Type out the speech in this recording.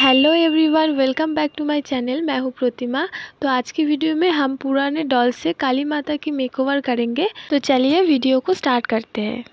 Hello everyone, welcome back to my channel. मैं हूँ प्रतिमा। तो आज की वीडियो में हम पुराने डॉल से काली माता की मेकओवर करेंगे। तो चलिए वीडियो को स्टार्ट करते हैं।